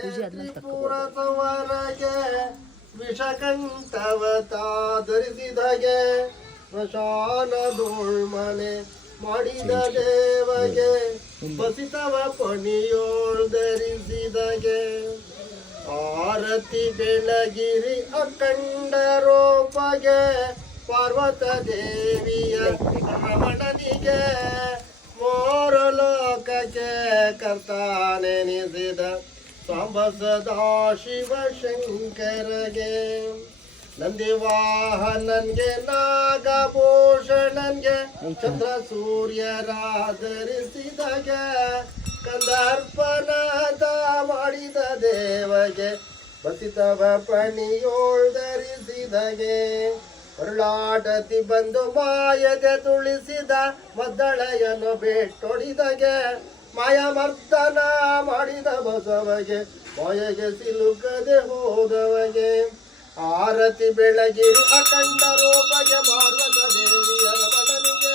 ಪೂಜೆ ಆದ್ಮೇಲೆ ತ್ರಿಪುರದವರೆಗೆ ವಿಷಕಂಠವತಾಧರಿಸಿದಗೆ ಸ್ಮಶಾನದೋಳ್ಮನೆ ಮಾಡಿದ ದೇವಗೆ ಬಸಿತವ ಪಣಿಯೋಳ್ ಧರಿಸಿದಗೆ ಆರತಿ ಬೆಳಗಿರಿ ಅಖಂಡ ರೋಪಗೆ ಪಾರ್ವತ ದೇವಿಯ ರಮಣನಿಗೆ ಮೂರು ಲೋಕಕ್ಕೆ ಕರ್ತಾನೆನಿಸಿದ ಸಾಂಬ ಸದಾ ಶಿವ ಶಂಕರಗೆ ನಂದಿವಾಹನನ್ಗೆ ನಾಗಭೂಷಣನ್ಗೆ ಚಂದ್ರ ಸೂರ್ಯರಾಧರಿಸಿದಗೆ ಕಂದರ್ಪಣದ ಮಾಡಿದ ದೇವಗೆ ಬಸಿತವ ಪಣಿಯೋಳ್ ಧರಿಸಿದಗೆ ಹೊರಳಾಟತಿ ಬಂದು ಮಾಯದೆ ತುಳಿಸಿದ ಮದ್ದಳೆಯನ್ನು ಬೇಟೊಡಿದಗೆ ಮಾಯಮರ್ದನ ಮಾಡಿದ ಬಸವಗೆ ಮಾಯಗೆ ಸಿಲುಕದೆ ಹೋದವಗೆ ಆರತಿ ಬೆಳಗಿರಿ ಅಖಂಡ ರೂಪಗೆ ಪಾರ್ವತ ದೇವಿಯ ರಮಣನಿಗೆ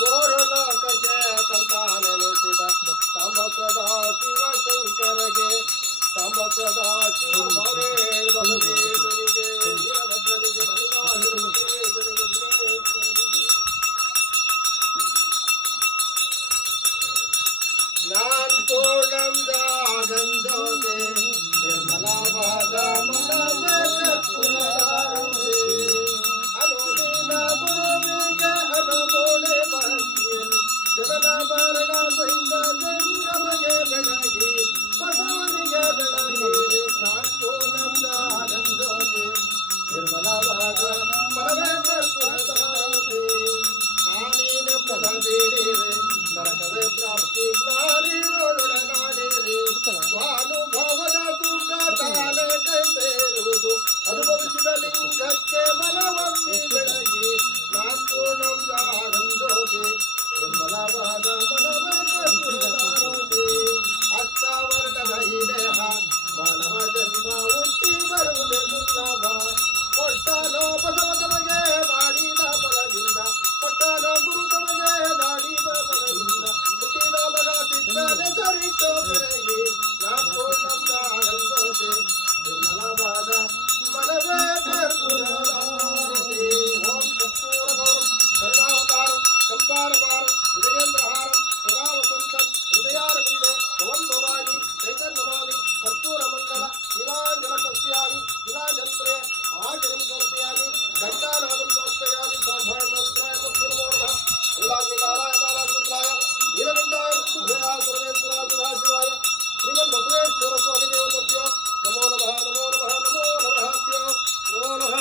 ಮೂರು ಲೋಕಕ್ಕೆ ಕರ್ತಾನೆನಿಸಿದ ಸಾಂಬ ಸದಾ ಶಿವ ಶಂಕರಗೆ ಸಾಂಬ ಸದಾ ಶಿವ ಮೌಳೇಳ್ ಬಲದೇವನಿಗೆ ವೀರಭದ್ರನಿಗೆ ಮಲ್ಲಿಕಾರ್ಜುನನಿಗೆ ದಿನೇಶ್ವರನಿಗೆ ಜ್ಞಾನ ಪೂರ್ಣಂ ಜಾಗಂಜೋತೆ ನಿರ್ಮಲಾವಾದ ಮನವೇ ಕರ್ಪೂರಧಾರೋತೆ ಅನುದಿನ ಗುರುವಿಗೆ ಅನುಮೋಳೆ ಭಕ್ತಿಯಲ್ಲಿ ಜನನ ಮರಣ ಸಹಿತ ಗಂಗಮಗೆ ಬೆಳಗಿ ಬಸವನಿಗೆ ಬೆಳಗಿ ಜ್ಞಾನ ಪೂರ್ಣಂ ಜಾಗಂಜೋತೆ ನಿರ್ಮಲಾವಾದ ಮನವೇ ಕರ್ಪೂರಧಾರೋತೆ ನಾನೇನ ಪದ ಬೇಡಿರೆ ನರಕವೇ ಪ್ರಾಪ್ತಿ ಜ್ಞಾನಿಗಳೊಡನಾಡಿರಿ ಸ್ವಾನುಭವದ ಸುಖ ತಾನೇ ಕೈ ಸೇರುವುದು ಅನುಭವಿಸಿದ ಲಿಂಗಕ್ಕೆ ಬಲವನ್ನಿ ಬೆಳಗಿ ನಾಪೂರ್ಣಂ ಜಾಗಂಜೋತೆ ನಿರ್ಮಲವಾದ ಮನವೇ ಕರ್ಪೂರಧಾರೋತೆ ಅಷ್ಟವರ್ಗದ ಈ ದೇಹ ಮಾನವ ಜನ್ಮ ಹುಟ್ಟಿ ಬರುವುದೇ ದುರ್ಲಭ ಕೊಟ್ಟನೋ ಬಸವತಮಗೆ ಮಾಡಿದ ಫಲದಿಂದ ಕೊಟ್ಟನೋ ಗುರು ತಮಗೆ ಮಾಡಿದ ಫಲದಿಂದ ಹುಟ್ಟಿದ ಮಗ ಸಿದ್ಧನೆ ಸರಿತೋ ಕರೆಯಿ ನಾಪೂರ್ಣಂ ಜಾಗಂಜೋತೆ ನಿರ್ಮಲವಾದ ಮನವೇ ಕರ್ಪೂರಧಾರೋತೆ ಓಂ ಕರ್ಪೂರಗೌರಂ ಕರುಣಾವತಾರಂ ಸಂಸಾರಭಾರಂ ಹೃದಯೇಂದ್ರಹಾರಂ ಸದಾ ವಸಂತಂ ಹೃದಯಾರವಿಂದೆ ಭವಂ ಭವಾನಿ ಚೈತನ್ಯಮಾಮಿ ಕರ್ಪೂರ ಮಂಗಲ ನೀಲಾಂಜನ ಪಶ್ಯಾಮಿ ನೀಲಾಂಜಂತ್ರೆ ಆಚರಂ ಸಮರ್ಪಯಾಮಿ ಘಂಟಾನಾದಂ ಸಮರ್ಪಯಾಮಿ ಸಾಂಭಾಳಮೋತ್ರಾಯ ಕರ್ಪೂರಮೋರ್ಧ ನೀಲಾಗ್ನಿಕಾಲಾಯ ಕಾಲಾಗ್ನಿಕಾಯ ನೀಲಕಂಠಾಯ ಮೃತ್ಯುಭಯಾಯ ಸರ್ವೇಶ್ವರಾಯ ಸದಾಶಿವಾಯ ಶ್ರೀಮನ್ ಬಸವೇಶ್ವರ ಸ್ವಾಮಿ ದೇವತಭ್ಯೋ ನಮೋ ನಮಃ ನಮೋ ನಮಃ ನಮೋ ನಮಃಭ್ಯೋ ನಮೋ ನಮಃ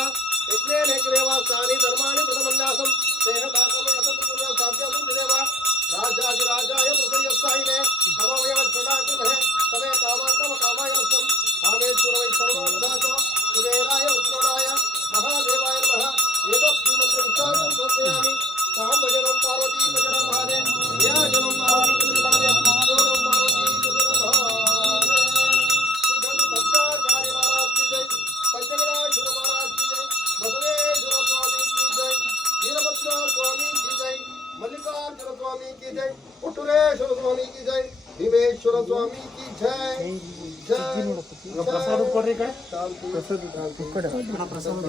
ಯಜ್ಞೇನೇಕ ದೇವಾಸ್ತಾನಿ ಧರ್ಮಾಣಿ ಪ್ರಥಮನ್ಯಾಸಂ ದೇಹದಾಕಮೇ ಅಸಂಪೂರ್ಣ ಸಾಧ್ಯಾಸಂ ದೇವ ರಾಜಾಧಿರಾಜಾಯ ಪ್ರಸಯಸ್ಸಾಯಿನೇ ನಮೋಯವ ಷಡಾಕೃಮಹೇ ತಮೇ ಕಾಮಾಕಮ ಕಾಮಾಯ ವಸ್ತಂ ಕಾಮೇಶ್ವರ ವೈ ಸರ್ವೋದಾಸೋ ಕುಬೇರಾಯ ಉತ್ರೋಣಾಯ ಮಹಾದೇವಾಯ ನಮಃ ಏತಸ್ಮಿನ್ ಮಂತ್ರ ವಿಶ್ವಾಸಂ ಸಮರ್ಪಯಾಮಿ ಸಾಂ ಭಜನಂ ಪಾರ್ವತೀ ಭಜನ ಮಹಾದೇ ಧ್ಯಾನಂ ಪಾರ್ವತೀ ಭಜನ ಮಹಾದೇ ಯೋಗಂ ಪಾರ್ವತೀ ಭಜನ ಮಹಾದೇ ಸಿದ್ಧಾಂತ पंचाचार्य महाराज की जय पंचगणाधीश महाराज की जय बसवेश्वर स्वामी की जय वीरभद्र स्वामी की जय मल्लिकार्जुन स्वामी की जय पुटुरेश्वर स्वामी की जय भीमेश्वर स्वामी की जय जय ಪ್ರಸಾದ ಕೊಡ್ರಿ ಕಡೆ शांति ಪ್ರಸಾದ